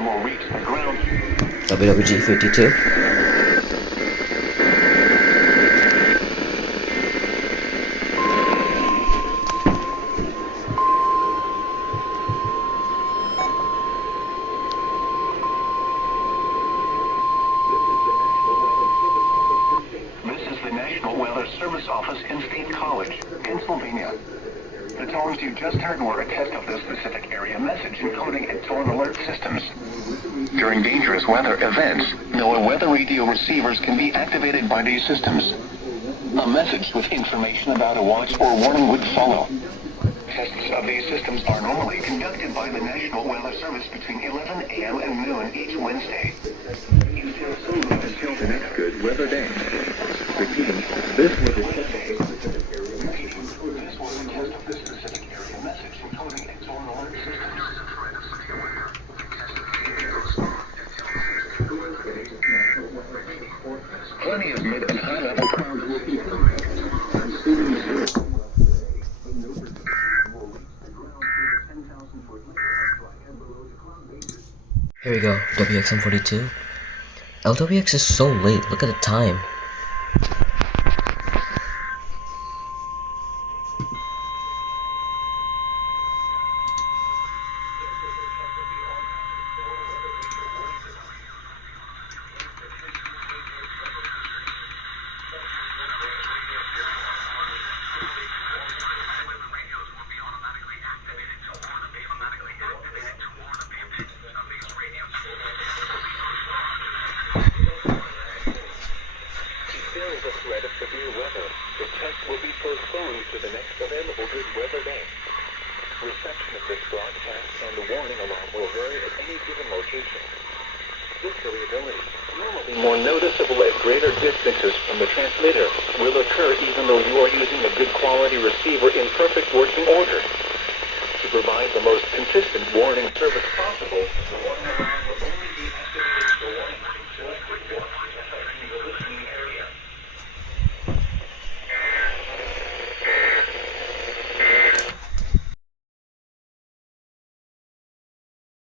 information will reach the ground. WWG52. Service Office in State College, Pennsylvania. The tones you just heard were a test of the specific area message encoding in tone alert systems. During dangerous weather events, NOAA weather radio receivers can be activated by these systems. A message with information about a watch or warning would follow. Tests of these systems are normally conducted by the National Weather Service between 11 a.m. and noon each Wednesday. Until the next good weather day. Repeating, this was a test of the specific area message encoding in tone alert systems. Plenty of mid and high-level clouds will be Here we go, WXM42. LWX is so late, look at the time. Reception of this broadcast and the warning alarm will vary at any given location. This variability, normally more noticeable at greater distances from the transmitter, will occur even though you are using a good quality receiver in perfect working order. To provide the most consistent warning service possible, the warning alarm will only be